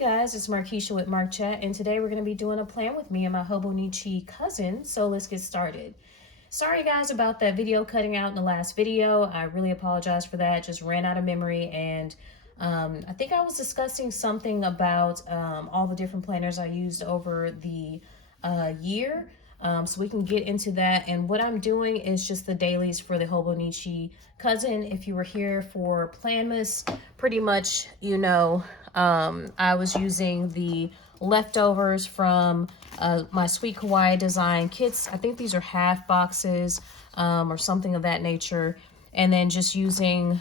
Guys, it's Marquisha with Marqchat, and today we're going to be doing a plan with me and my Hobonichi cousin, so let's get started. Sorry guys about that video cutting out in the last video. I really apologize for that. Just ran out of memory, and I think I was discussing something about all the different planners I used over the year. So we can get into that. And what I'm doing is just the dailies for the Hobonichi cousin. If you were here for Planmas, pretty much, you know, I was using the leftovers from my Sweet Kawaii design kits. I think these are half boxes or something of that nature. And then just using,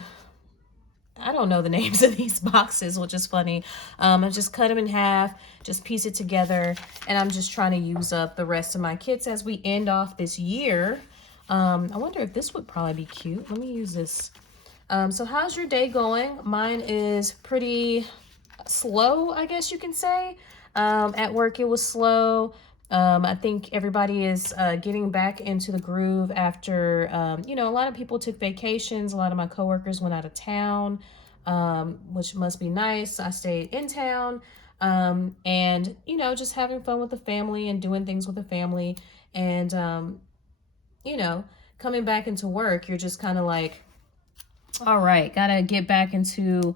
I don't know the names of these boxes, which is funny. I just cut them in half, just piece it together, and I'm just trying to use up the rest of my kits as we end off this year. I wonder if this would probably be cute. Let me use this. So how's your day going? Mine is pretty slow, I guess you can say. At work it was slow. I think everybody is getting back into the groove after, you know, a lot of people took vacations. A lot of my coworkers went out of town, which must be nice. I stayed in town, and, you know, just having fun with the family and doing things with the family. And, you know, coming back into work, you're just kind of like, all right, gotta get back into,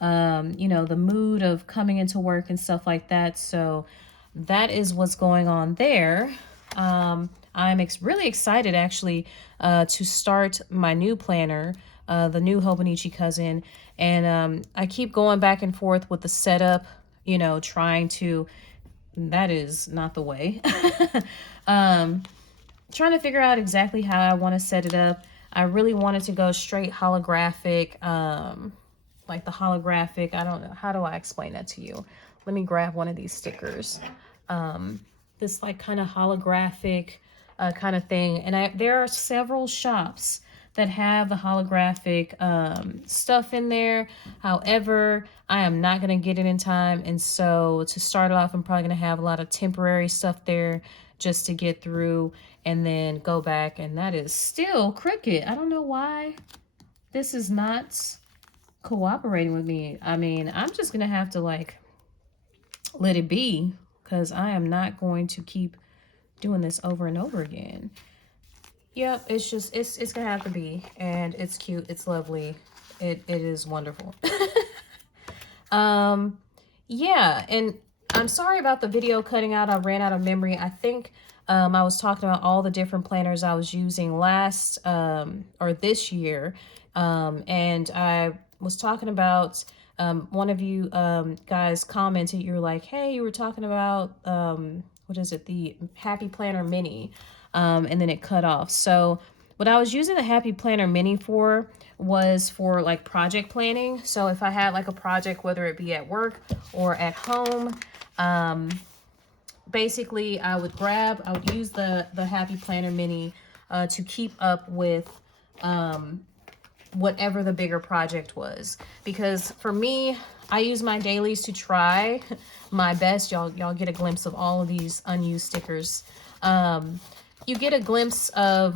you know, the mood of coming into work and stuff like that. So that is what's going on there. I'm really excited actually to start my new planner, the new Hobonichi cousin. And I keep going back and forth with the setup, you know, trying to, that is not the way. Trying to figure out exactly how I want to set it up. I really wanted to go straight holographic, like the holographic, I don't know, how do I explain that to you? Let me grab one of these stickers. This like kind of holographic kind of thing. And there are several shops that have the holographic stuff in there. However, I am not going to get it in time. And so to start off, I'm probably going to have a lot of temporary stuff there just to get through and then go back. And that is still crooked. I don't know why this is not cooperating with me. I mean, I'm just going to have to like let it be, because I am not going to keep doing this over and over again. Yep, it's just, it's gonna have to be, and it's cute, it's lovely, it is wonderful. Yeah, and I'm sorry about the video cutting out. I ran out of memory. I think I was talking about all the different planners I was using last or this year, and I was talking about one of you guys commented. You were like, hey, you were talking about what is it, the Happy Planner Mini, and then it cut off. So what I was using the Happy Planner Mini for was for like project planning. So if I had like a project, whether it be at work or at home, basically I would use the Happy Planner Mini to keep up with whatever the bigger project was. Because for me, I use my dailies to try my best. Y'all get a glimpse of all of these unused stickers. You get a glimpse of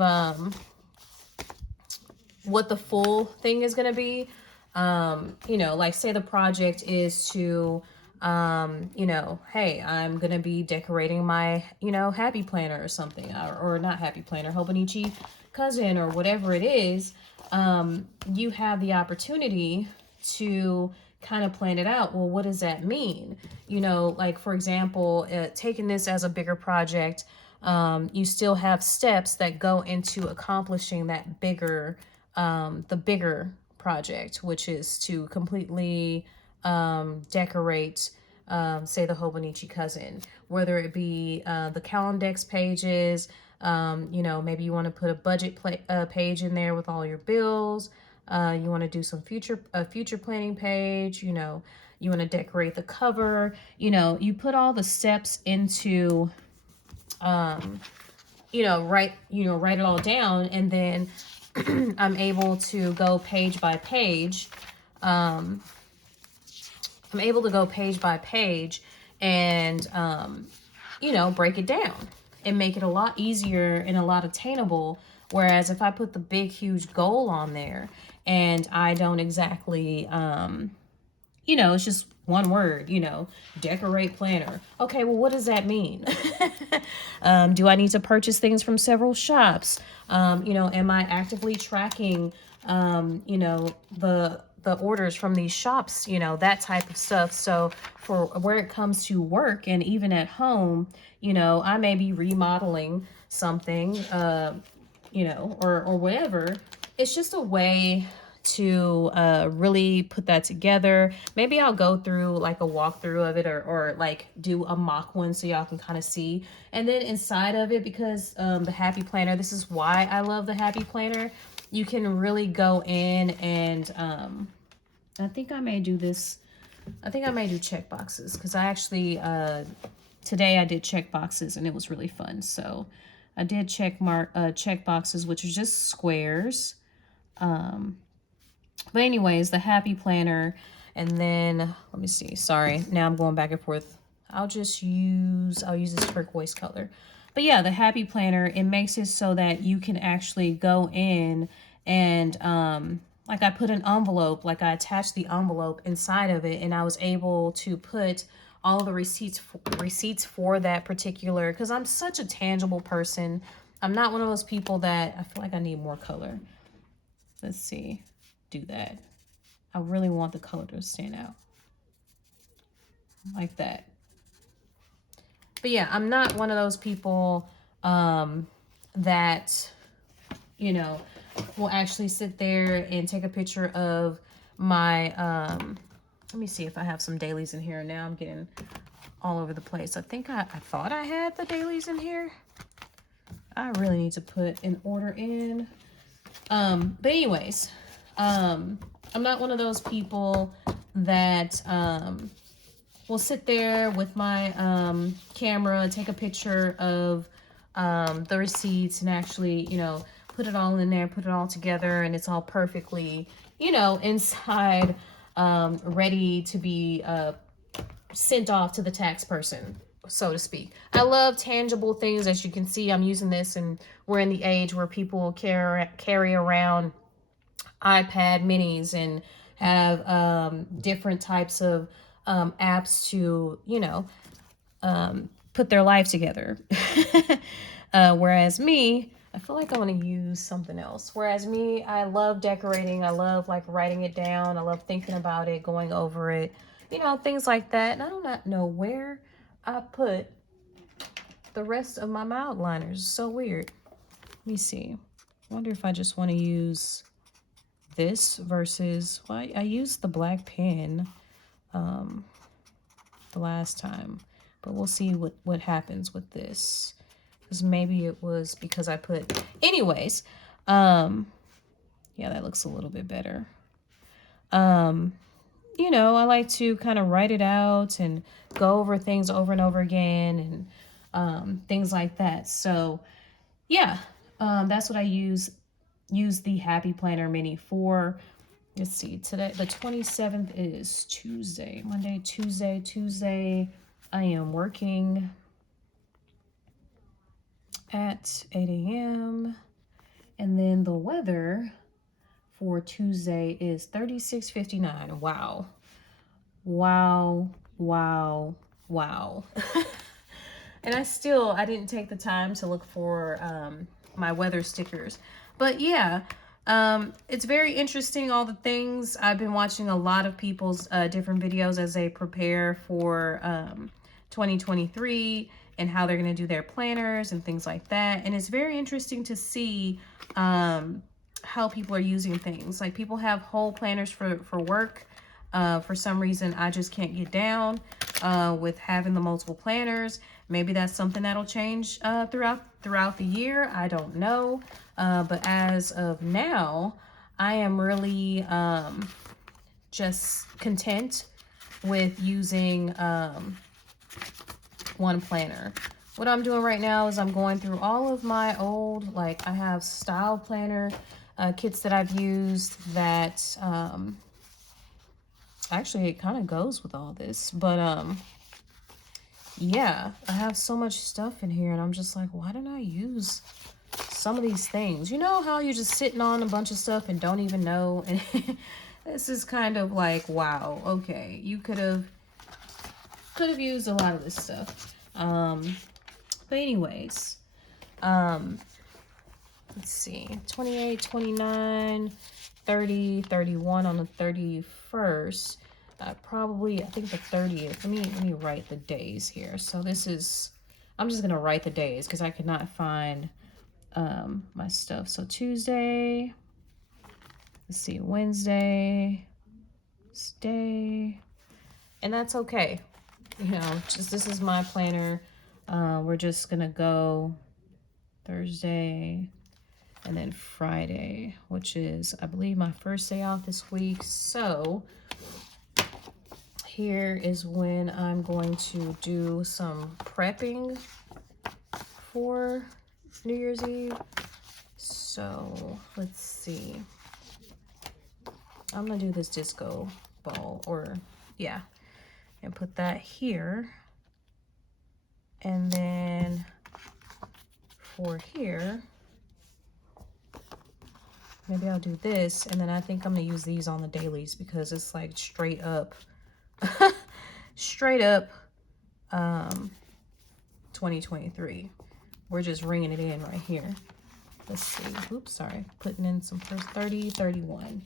what the full thing is going to be. You know, like say the project is to, you know, hey, I'm going to be decorating my, you know, Happy Planner or something, or not Happy Planner, Hobonichi cousin or whatever it is. You have the opportunity to kind of plan it out. Well, what does that mean? You know, like for example, taking this as a bigger project, you still have steps that go into accomplishing that bigger, the bigger project, which is to completely decorate, say the Hobonichi cousin, whether it be the Calendex pages. You know, maybe you want to put a budget page in there with all your bills. You want to do some future planning page. You know, you want to decorate the cover. You know, you put all the steps into, you know, write it all down, and then I'm able to go page by page. I'm able to go page by page and, you know, break it down and make it a lot easier and a lot attainable. Whereas if I put the big, huge goal on there and I don't exactly, you know, it's just one word, you know, decorate planner. Okay, well, what does that mean? Do I need to purchase things from several shops? You know, am I actively tracking, you know, the orders from these shops, you know, that type of stuff. So for where it comes to work and even at home, you know, I may be remodeling something, you know, or whatever. It's just a way to really put that together. Maybe I'll go through like a walkthrough of it, or like do a mock one so y'all can kind of see. And then inside of it, because the Happy Planner, this is why I love the Happy Planner. You can really go in and I think I may do this. I think I may do check boxes, because I actually today I did check boxes and it was really fun. So I did check boxes, which are just squares. But anyways, the Happy Planner, and then let me see. Sorry, now I'm going back and forth. I'll use this turquoise color. But yeah, the Happy Planner, it makes it so that you can actually go in and like I put an envelope, like I attached the envelope inside of it, and I was able to put all the receipts for that particular, because I'm such a tangible person. I'm not one of those people that, I feel like I need more color. Let's see, do that. I really want the color to stand out like that. But yeah, I'm not one of those people that, you know, will actually sit there and take a picture of my, let me see if I have some dailies in here. Now I'm getting all over the place. I think I thought I had the dailies in here. I really need to put an order in. But anyways, I'm not one of those people that will sit there with my camera, take a picture of the receipts, and actually, you know, put it all in there, put it all together, and it's all perfectly, you know, inside, ready to be sent off to the tax person, so to speak. I love tangible things. As you can see, I'm using this, and we're in the age where people carry around iPad minis and have different types of apps to, you know, put their life together. Whereas me, I feel like I want to use something else. Whereas me, I love decorating. I love like writing it down. I love thinking about it, going over it, you know, things like that. And I do not know where I put the rest of my mild liners. It's so weird. Let me see. I wonder if I just want to use this versus, well, I used the black pen the last time, but we'll see what happens with this, because maybe it was because I put, anyways, yeah, that looks a little bit better. You know, I like to kind of write it out and go over things over and over again, and things like that. So yeah, that's what I use the Happy Planner Mini for. Let's see, today, the 27th is Tuesday, Monday, Tuesday. I am working at 8 a.m. And then the weather for Tuesday is 36:59. Wow. Wow, wow, wow. And I didn't take the time to look for my weather stickers. But yeah, it's very interesting, all the things. I've been watching a lot of people's different videos as they prepare for 2023 and how they're going to do their planners and things like that. And it's very interesting to see how people are using things. Like, people have whole planners for work. For some reason, I just can't get down with having the multiple planners. Maybe that's something that'll change throughout the year. I don't know. But as of now, I am really just content with using one planner. What I'm doing right now is I'm going through all of my old, like, I have style planner kits that I've used that actually it kind of goes with all this, but yeah, I have so much stuff in here, and I'm just like, why didn't I use some of these things? You know how you're just sitting on a bunch of stuff and don't even know, and This is kind of like, wow, okay, you could have used a lot of this stuff. But anyways, let's see, 28, 29, 30, 31 on the 31st. I think the 30th. Let me write the days here. So this is, I'm just gonna write the days because I could not find my stuff. So Tuesday, let's see, Wednesday, day, and that's okay. You know, just this is my planner. We're just gonna go Thursday and then Friday, which is, I believe, my first day off this week. So here is when I'm going to do some prepping for New Year's Eve. So let's see. I'm gonna do this disco ball, or yeah, and put that here. And then for here, maybe I'll do this, and then I think I'm gonna use these on the dailies because it's like straight up straight up 2023. We're just ringing it in right here. Let's see. Oops, sorry. Putting in some first 30, 31.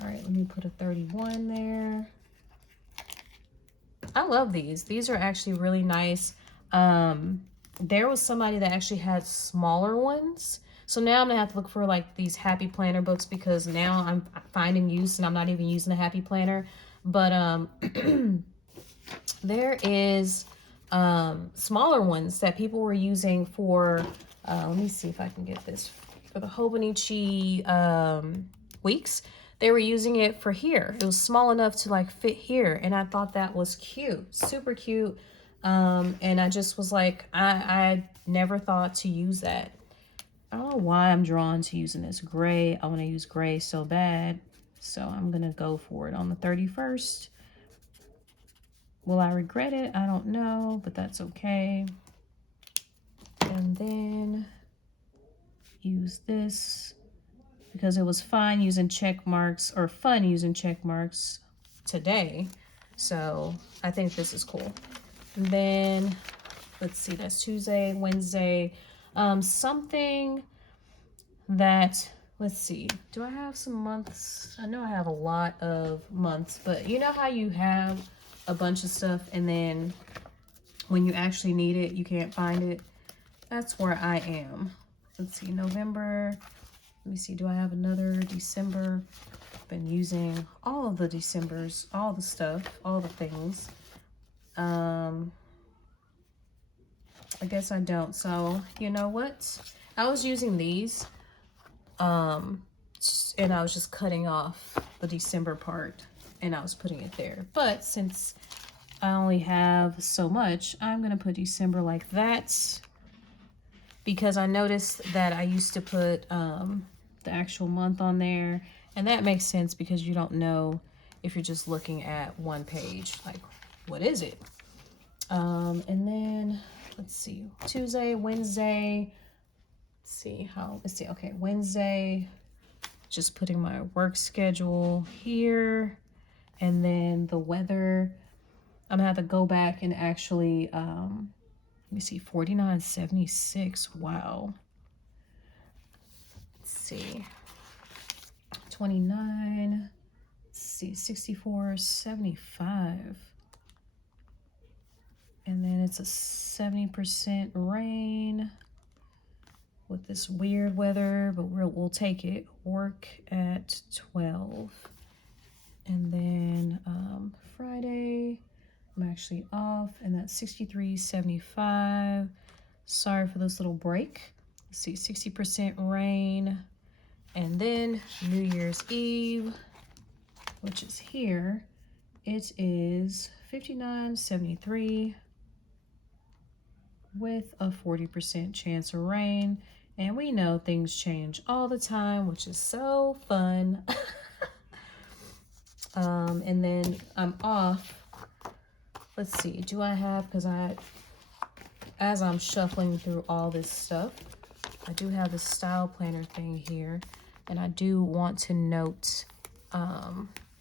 All right, let me put a 31 there. I love these. These are actually really nice. There was somebody that actually had smaller ones. So now I'm gonna have to look for like these happy planner books because now I'm finding use and I'm not even using a happy planner. But there is smaller ones that people were using for, let me see if I can get this, for the Hobonichi weeks. They were using it for here. It was small enough to like fit here. And I thought that was cute, super cute. And I just was like, I never thought to use that. I don't know why I'm drawn to using this gray. I want to use gray so bad. So I'm going to go for it on the 31st. Will I regret it? I don't know, but that's okay. And then use this because it was fun using check marks, or fun using check marks today. So I think this is cool. And then let's see, that's Tuesday, Wednesday. Something that, let's see, do I have some months? I know I have a lot of months, but you know how you have a bunch of stuff and then when you actually need it, you can't find it? That's where I am. Let's see, November. Let me see, do I have another December? I've been using all of the Decembers, all the stuff, all the things. I guess I don't. So, you know what? I was using these, and I was just cutting off the December part, and I was putting it there. But since I only have so much, I'm going to put December like that, because I noticed that I used to put the actual month on there, and that makes sense because you don't know if you're just looking at one page, like, what is it? And then let's see, Tuesday, Wednesday, let's see, okay, Wednesday, just putting my work schedule here, and then the weather, I'm gonna have to go back and actually, let me see, 49.76, wow. Let's see, 29, let's see, 64.75. And then it's a 70% rain with this weird weather, but we'll take it. Work at 12. And then Friday, I'm actually off, and that's 63.75. Sorry for this little break. Let's see, 60% rain. And then New Year's Eve, which is here, it is 59.73. with a 40% chance of rain. And we know things change all the time, which is so fun. And then I'm off. Let's see, do I have, because as I'm shuffling through all this stuff, I do have the style planner thing here. And I do want to note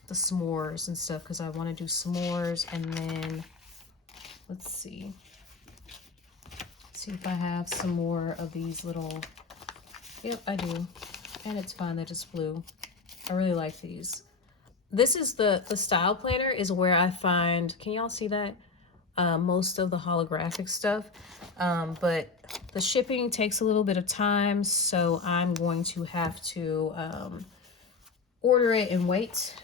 the s'mores and stuff because I want to do s'mores. And then let's see if I have some more of these little. Yep, I do. And it's fine that it's blue. I really like these. This is the style planner is where I find, can y'all see that? Most of the holographic stuff. But the shipping takes a little bit of time, so I'm going to have to order it and wait.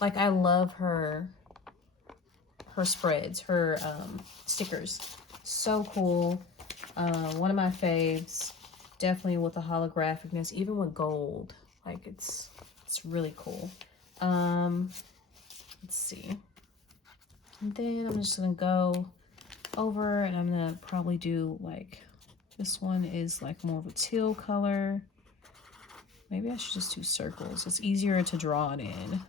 Like, I love her spreads, her stickers. So cool. One of my faves. Definitely with the holographicness, even with gold. Like, it's really cool. Let's see. And then I'm just gonna go over and I'm gonna probably do like, this one is like more of a teal color. Maybe I should just do circles. It's easier to draw it in.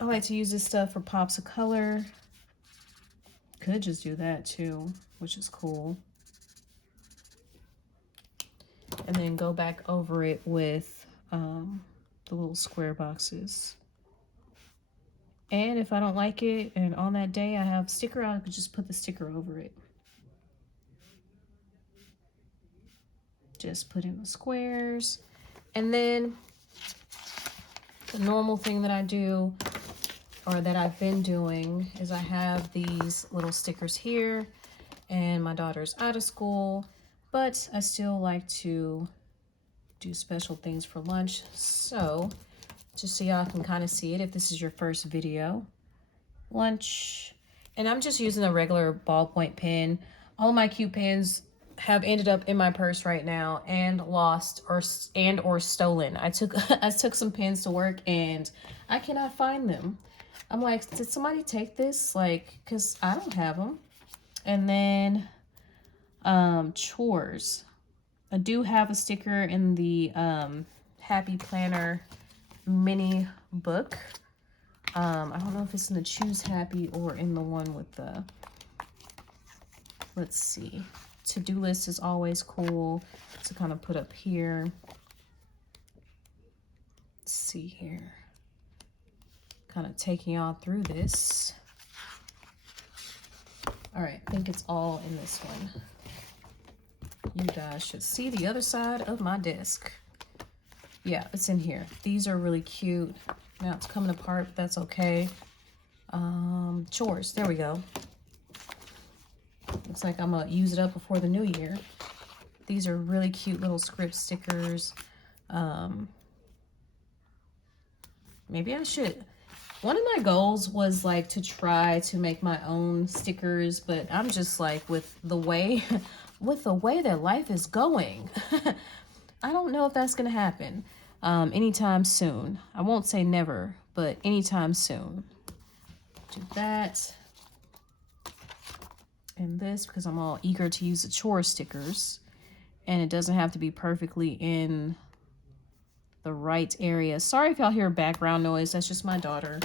I like to use this stuff for pops of color. Could just do that too, which is cool. And then go back over it with the little square boxes. And if I don't like it and on that day I have sticker, I could just put the sticker over it. Just put in the squares. And then the normal thing that I do, or that I've been doing, is I have these little stickers here, and my daughter's out of school, but I still like to do special things for lunch. So just so y'all can kind of see it if this is your first video. Lunch. And I'm just using a regular ballpoint pen. All of my cute pens have ended up in my purse right now and lost or stolen. I took some pens to work and I cannot find them. I'm like, did somebody take this? Like, because I don't have them. And then chores. I do have a sticker in the Happy Planner mini book. I don't know if it's in the Choose Happy or in the one with the, let's see. To-do list is always cool to kind of put up here. Let's see here. Kind of taking y'all through this. All right, I think it's all in this one. You guys should see the other side of my desk. Yeah, it's in here. These are really cute. Now it's coming apart, but that's okay. Chores, there we go. Looks like I'm gonna use it up before the new year. These are really cute little script stickers. Maybe I should. One of my goals was like to try to make my own stickers, but I'm just like, with the way that life is going, I don't know if that's gonna happen anytime soon. I won't say never, but anytime soon. Do that. And this, because I'm all eager to use the chore stickers, and it doesn't have to be perfectly in the right area. Sorry if y'all hear background noise. That's just my daughter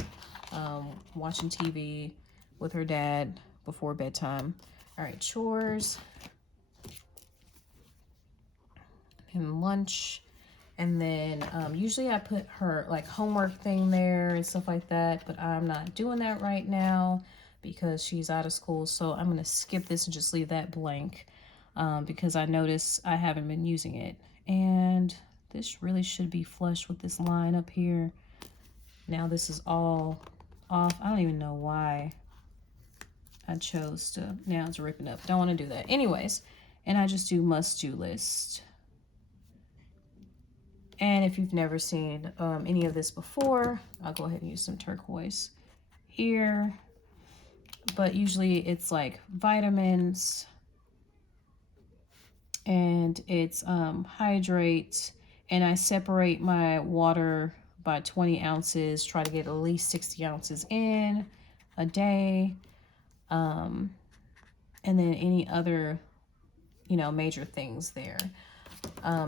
watching TV with her dad before bedtime. All right, chores and lunch. And then usually I put her like homework thing there and stuff like that, but I'm not doing that right now because she's out of school. So I'm gonna skip this and just leave that blank because I notice I haven't been using it. And this really should be flush with this line up here. Now this is all off. I don't even know why I chose to, now it's ripping up. Don't want to do that. Anyways, and I just do must-do list. And if you've never seen any of this before, I'll go ahead and use some turquoise here. But usually it's like vitamins, and it's hydrate, and I separate my water by 20 ounces, try to get at least 60 ounces in a day. And then any other, you know, major things there.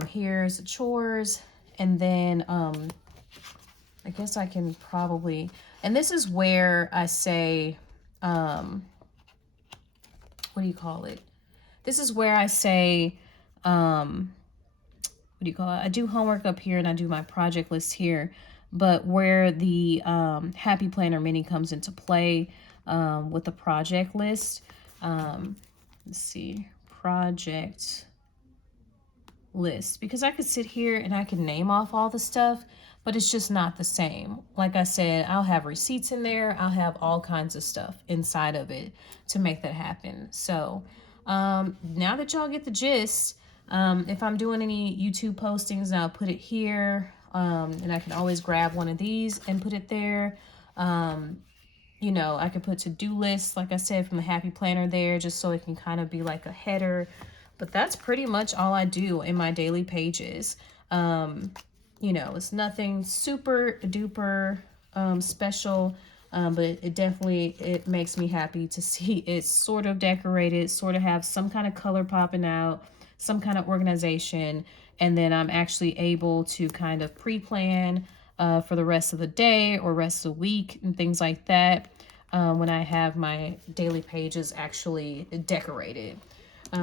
Here's the chores. And then I guess I can probably, and this is where I say, what do you call it? This is where I say, what do you call it? I do homework up here and I do my project list here. but where the Happy Planner Mini comes into play with the project list. Let's see, project list, because I could sit here and I can name off all the stuff, but it's just not the same. Like I said, I'll have receipts in there. I'll have all kinds of stuff inside of it to make that happen. So now that y'all get the gist, if I'm doing any YouTube postings, I'll put it here, and I can always grab one of these and put it there. You know, I could put to-do lists, like I said, from the Happy Planner there, just so it can kind of be like a header. But that's pretty much all I do in my daily pages. You know, it's nothing super duper special, but it definitely, it makes me happy to see it sort of decorated, sort of have some kind of color popping out, some kind of organization, and then I'm actually able to kind of pre-plan for the rest of the day or rest of the week and things like that when I have my daily pages actually decorated.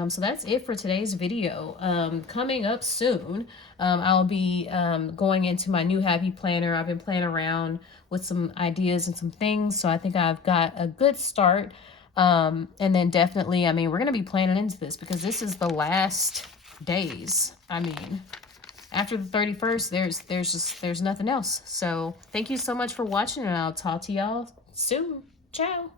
So that's it for today's video. Coming up soon, I'll be going into my new Happy Planner. I've been playing around with some ideas and some things, so I think I've got a good start. And then definitely, I mean, we're going to be planning into this because this is the last days. I mean, after the 31st, there's nothing else. So thank you so much for watching, and I'll talk to y'all soon. Ciao.